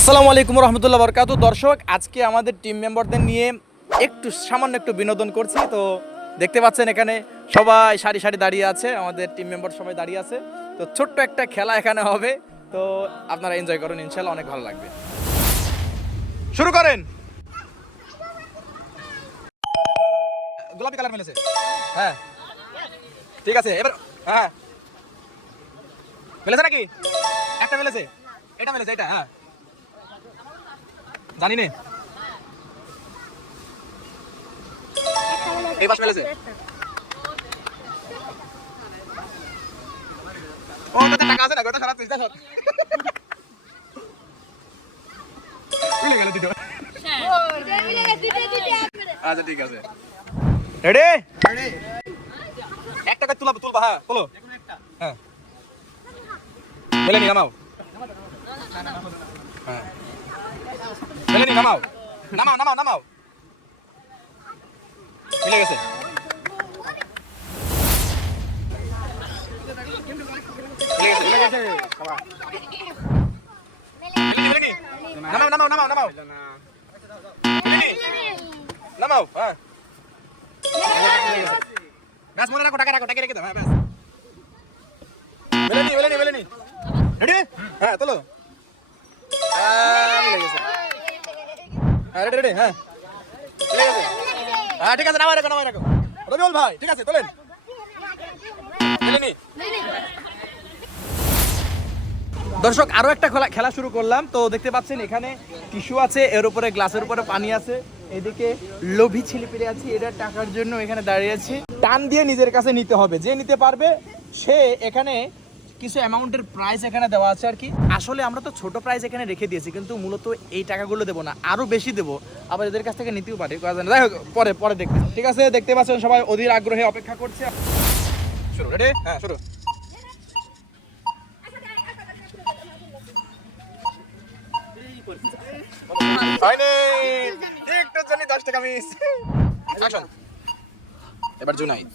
আসসালামু আলাইকুম রহমতুল্লাহ বরকাত। দর্শক, আজকে আমাদের টিম মেম্বারদের নিয়ে একটু সামান্য একটু বিনোদন করছি। তো দেখতে পাচ্ছেন এখানে সবাই সারি সারি দাঁড়িয়ে আছে, আমাদের টিম মেম্বার সবাই দাঁড়িয়ে আছে। তো ছোট্ট একটা খেলা এখানে হবে। তো আপনারা এনজয় করুন ইনশাল্লাহ অনেক ভালো লাগবে। শুরু করেন। গোলাপি কালার মেলেছে। হ্যাঁ। ঠিক আছে, এবার হ্যাঁ। মেলেছে নাকি? একটা মেলেছে। এটা মেলেছে, এটা হ্যাঁ। জানি নে। এই পাশ আচ্ছা ঠিক আছে। হ্যাঁ হ্যাঁ। নি নামাও। হ্যাঁ। নি নামাও। নামাও নামাও নামাও। মিলে গেছে। হ্যাঁ। দাও হ্যাঁ রেডি হ্যাঁ তোলো। হ্যাঁ হ্যাঁ। ঠিক আছে। তোলেন দর্শক, আরও একটা খেলা খেলা শুরু করলাম। তো দেখতে পাচ্ছেন, এখানে টিস্যু আছে, এর উপরে গ্লাসের উপরে পানি আছে। এদিকে লোভী ছেলেপেলে আছে, এটা টাকার জন্য এখানে দাঁড়িয়ে আছে। টান দিয়ে নিজের কাছে নিতে হবে। যে নিতে পারবে, সে এখানে কিছু অ্যামাউন্টের প্রাইস এখানে দেওয়া আছে আর কি। আসলে আমরা তো ছোট প্রাইস এখানে রেখে দিয়েছি কিন্তু মূলত এই টাকাগুলো দেবো না আরও বেশি দেবো। আবার এদের কাছ থেকে নিতেও পারি কথা জানি না। যাই হোক পরে পরে দেখতে ঠিক আছে দেখতে পাচ্ছেন সবাই অধীর আগ্রহে অপেক্ষা করছে। শুরু রেডি হ্যাঁ শুরু। এবার জুনাইদ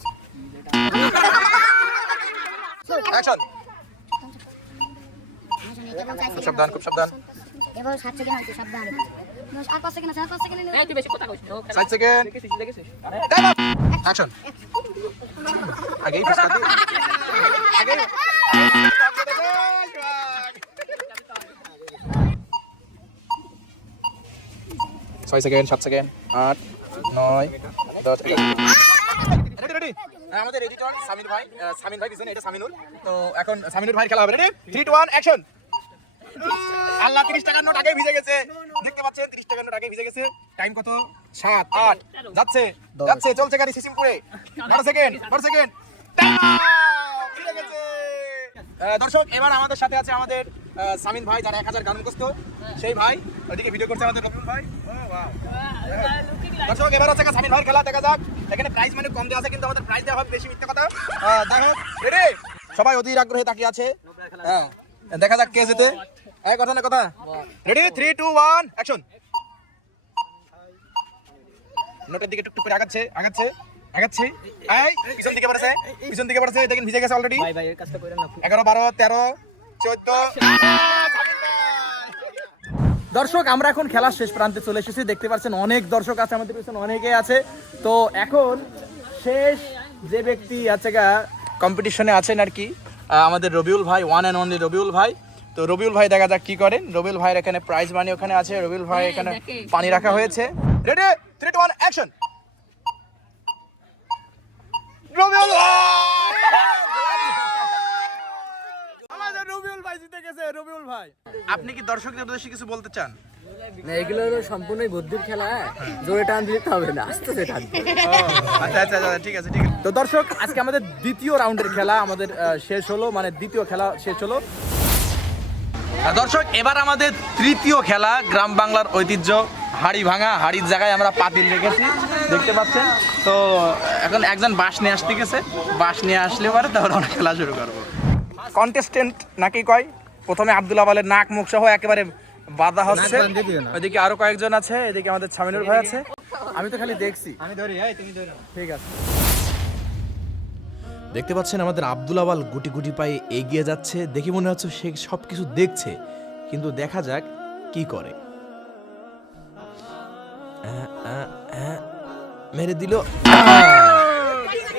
অ্যাকশন সাবধান খুব সাবধান। এবার সেকেন্ড সাবধান। আর পাঁচ সেকেন্ড আছে আর পাঁচ second side second time up action আগেই ফসকা আগে ছয় সেকেন্ড সাত সেকেন্ড আট নয় দশ। Ready ready. আমাদের এডিটর সামির ভাই সামির ভাই দিয়েছেন এটা সামিনুর তো এখন সামিনুর ভাই খেলা হবে। Ready three two one action Allah তিরিশ টাকার নোট আগে ভিজে গেছে। দেখতে পাচ্ছেন তিরিশ টাকার নোট আগে ভিজে গেছে। টাইম কত? সাত আট। যাচ্ছে যাচ্ছে চলছে গাড়ি সিসিমপুরে। বারো সেকেন্ড বারো সেকেন্ড দর্শক এবার আমাদের সাথে আছে আমাদের সামিন ভাই যারা এক হাজার গান মুখস্থ। সেই ভাই ওইদিকে ভিডিও করছে আমাদের রবিউল ভাই। দর্শক এবার হচ্ছে সামিন ভাইয়ের খেলা দেখা যাক। এখানে প্রাইস মানে কম দেওয়া আছে কিন্তু আমাদের প্রাইস দেওয়া হবে বেশি মিথ্যা কথা। দেখো রেডি সবাই অধীর আগ্রহে তাকিয়ে আছে। হ্যাঁ দেখা যাক কে জিতে। এই কথা না কথা। Ready three two one action নোটের দিকে টুকটুক করে আগাচ্ছে আগাচ্ছে আগাচ্ছে। এই পিছন দিকে পড়েছে পিছন দিকে পড়েছে দেখেন ভিজে গেছে অলরেডি এগারো বারো তেরো চোদ্দ। দর্শক আমরা এখন খেলার শেষ প্রান্তে চলে এসেছি। দেখতে পাচ্ছেন অনেক দর্শক আছে আমাদের পিছনে অনেকেই আছে। তো এখন শেষ যে ব্যক্তি আছে গা কম্পিটিশনে আছেন আর কি আহ, আমাদের রবিউল ভাই ওয়ান অ্যান্ড অনলি রবিউল ভাই। তো রবিউল ভাই দেখা যাক কি করেন। রবিউল ভাইয়ের এখানে প্রাইজ মানি ওখানে আছে। রবিউল ভাই এখানে পানি রাখা হয়েছে। Ready three two one action Rabiul আমাদের রবিউল ভাই জিতে গেছে রবিউল ভাই। আপনি কি দর্শকদের উদ্দেশ্যে কিছু বলতে চান? না এগুলো হলো সম্পূর্ণই বুদ্ধির খেলা হ্যাঁ। জোরে টান দিতে হবে না আস্তে আস্তে টান আচ্ছা আচ্ছা আচ্ছা ঠিক আছে ঠিক আছে। তো দর্শক আজকে আমাদের দ্বিতীয় রাউন্ডের খেলা আমাদের শেষ হলো মানে দ্বিতীয় খেলা শেষ হলো। দর্শক এবার আমাদের তৃতীয় খেলা গ্রাম বাংলার ঐতিহ্য হাড়ি ভাঙা হাড়ির জায়গায় আমরা পাতিল রেখেছি দেখতে পাচ্ছেন? তো এখন একজন বাঁশ নিয়ে আসতে গেছে বাঁশ নিয়ে আসলে পরে তারপর আমরা খেলা শুরু করব। কন্টেস্টেন্ট নাকি কয়? প্রথমে আব্দুল আবালের নাক মুখ সহ একেবারে বাধা হচ্ছে। ওইদিকে আরও কয়েকজন আছে এদিকে আমাদের ছামিনুর ভাই আছে। আমি তো খালি দেখছি। আমি ধরি তুমি ধরো। ঠিক আছে। দেখতে পাচ্ছেন আমাদের আব্দুল আওয়াল গুটি গুটি পায়ে এগিয়ে যাচ্ছে দেখে মনে হচ্ছে সে সব কিছু দেখছে কিন্তু দেখা যাক কি করে। মেরে দিল।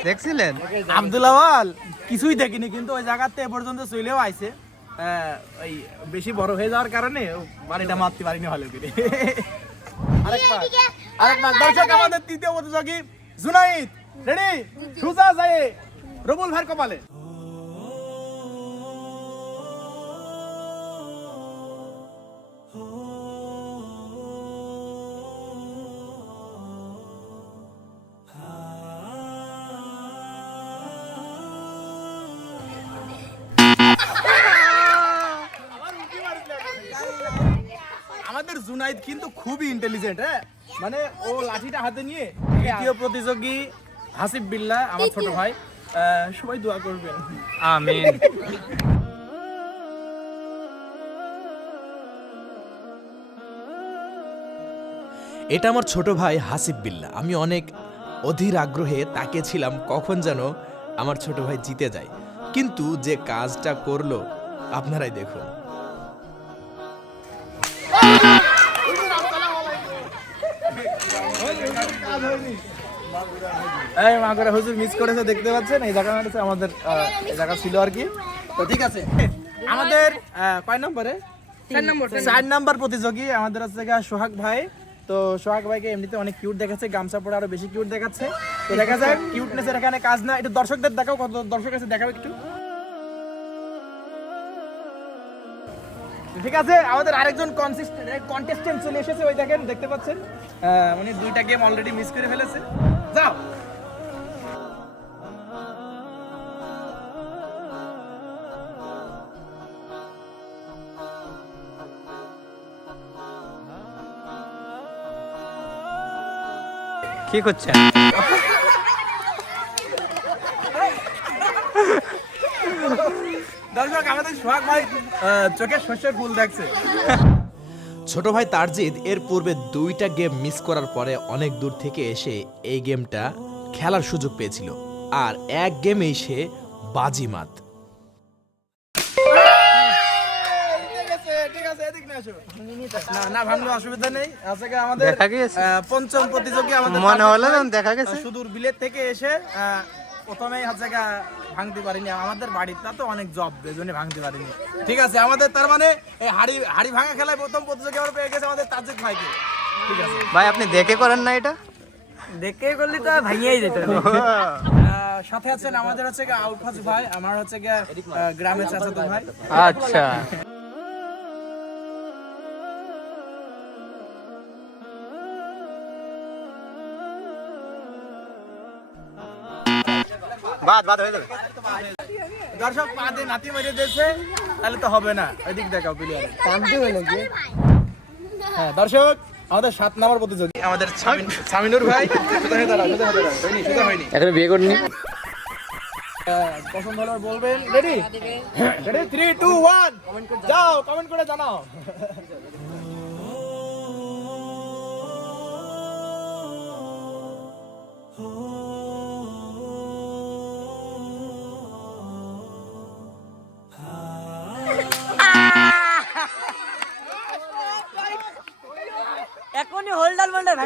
দেখছিলেন? আব্দুল আওয়াল কিছুই দেখিনি কিন্তু ওই জায়গাতে এ পর্যন্ত চলেও আইছে। ওই বেশি বড় হয়ে যাওয়ার কারণে বাড়িটা মারতে পারিনি ভালো করে। আরেকবার আরেকবার দর্শক আমাদের তৃতীয় প্রতিযোগী জুনাইদ রেডি? সুজা যায় রবুল ভাইয়ের কপালে। আমাদের জুনাইদ কিন্তু খুবই ইন্টেলিজেন্ট হ্যাঁ? মানে ও লাঠিটা হাতে নিয়ে দ্বিতীয় প্রতিযোগী হাসিব বিল্লাহ আমার ছোট ভাই সবাই দোয়া করবেন। আমিন। এটা আমার ছোট ভাই হাসিব বিল্লা। আমি অনেক অধীর আগ্রহে তাকিয়েছিলাম কখন যেন আমার ছোট ভাই জিতে যায়। কিন্তু যে কাজটা করল আপনারাই দেখুন। এই মাগরা হুজুর মিস করেছে দেখতে পাচ্ছেন? এই জায়গা হচ্ছে আমাদের জায়গা ছিল আর কি। তো ঠিক আছে। আমাদের কয় নম্বরে? চার নম্বর প্রতিযোগী আমাদের হচ্ছে সোহাগ ভাই। তো সোহাগ ভাইকে এমনিতে অনেক কিউট দেখাচ্ছে গামছা পরে আরও বেশি কিউট দেখাচ্ছে। তো দেখা যাক কিউটনেসের এখানে কাজ না। একটু দর্শকদের দেখাও কত দর্শক আছে দেখাও একটু। ঠিক আছে আমাদের আরেকজন কন্টেস্টেন্ট চলে এসেছে ওই দেখেন দেখতে পাচ্ছেন। উনি দুইটা গেম অলরেডি মিস করে ফেলেছে। যাও। কি করছেন দর্শক আমাদের সোহাগ ভাই চোখে শস্যের ফুল দেখছে। ছোট ভাই তারজিদ এর পূর্বে দুইটা গেম মিস করার পরে অনেক দূর থেকে এসে এই গেমটা খেলার সুযোগ পেয়েছিল। আর এক গেমেই সে বাজিমাত। না না অসুবিধা নেই। আছে আমাদের দেখা গিয়েছে? আহ, পঞ্চম প্রতিযোগী আমাদের মনে হলো ভাই, দেখা গেছে। সুদূর বিলেত থেকে এসে আহ, প্রথমেই হচ্ছে ভাঙতে পারিনি। আমাদের বাড়িটা তো অনেক জব বেজনে ভাঙতে পারিনি। ঠিক আছে আমাদের তার মানে এই হাড়ি হাড়ি ভাঙা খেলায় প্রথম প্রতিযোগী আমরা পেয়ে গেছে আমাদের তাজিদ ভাইকে। ঠিক আছে। ভাই আপনি দেখে করেন না এটা? দেখে করলে তো ভাঙিয়েই যেত আহ, সাথে আছেন আমাদের হচ্ছে গিয়ে আউটফাজ ভাই আমার হচ্ছে গিয়ে গ্রামের চাচাতো ভাই। আচ্ছা। বাদ বাদ হয়ে যাবে। দর্শক পা দিয়ে নাতি মেরে দিয়েছে তাহলে তো হবে না। এদিক দেখাও প্লেয়ার হ্যাঁ দর্শক আমাদের সাত নম্বর প্রতিযোগী। আমাদের সামিনুর ভাই হয়ে হয়ে। এখন বিয়ে করিনি পছন্দ হলে বলবেন ready? Ready? Three two one যাও কমেন্ট করে জানাও।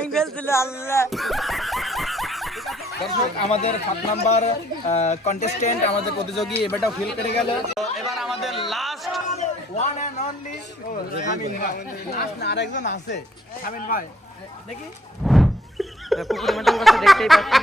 মোল্ডার ফেলছিল আল্লাহ দর্শক আমাদের সাত নাম্বার কন্টেস্টেন্ট আমাদের প্রতিযোগী এবারটাও ফিল করে গেল। এবার আমাদের last one and only Samin ভাই। লাস্ট না আরেকজন আছে সামিন ভাই। দেখি। পুকুরের মতো কথা দেখতেই পাচ্ছি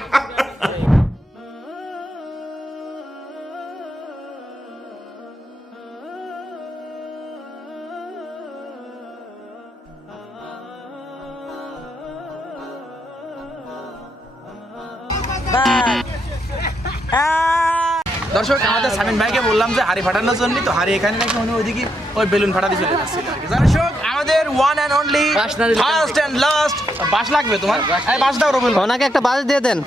দর্শক আমাদের সামিন ভাইকে বললাম যে হাড়ি ফাটানোর জন্য তো হাড়ি এখানে নাকি উনি ওইদিকে ওই বেলুন ফাটাতে চলে যাচ্ছিল দর্শক আমাদের one and only first and last bus লাগবে তোমার? এই বাস দাও রবিল ওনাকে একটা বাস দিয়ে দেন।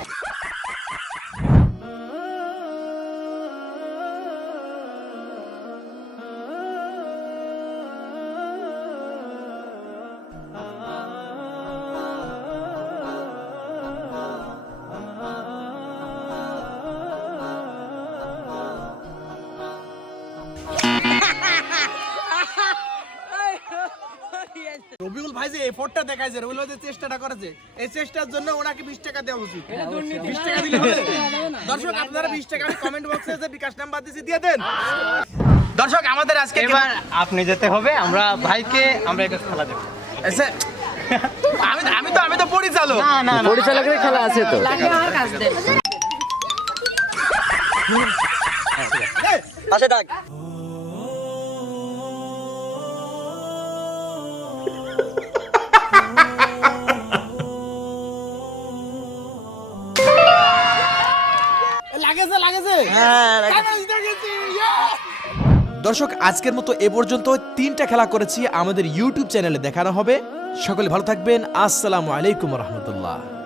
এফোর্টটা দেখাইছে রুল যে চেষ্টাটা করেছে এই চেষ্টার জন্য ওনাকে বিশ টাকা দেওয়া উচিত। বিশ টাকা দিলে হবে। দর্শক আপনারা বিশ টাকা আমি কমেন্ট বক্সে যে বিকাশ নাম্বার দিছি দিয়ে দেন। দর্শক আমাদের আজকে এবার আপনি যেতে হবে আমরা ভাইকে আমরা এটা খেলা দেবো এসে আমি আমি তো আমি তো পরিচালক। পরিচালকের খেলা আছে তো। পাশে থাক। লাগেছে লাগেছে দর্শক আজকের মতো এ পর্যন্ত তিনটা খেলা করেছি। আমাদের ইউটিউব চ্যানেলে দেখানো হবে। সকলে ভালো থাকবেন। আসসালামু আলাইকুম রহমতুল্লাহ।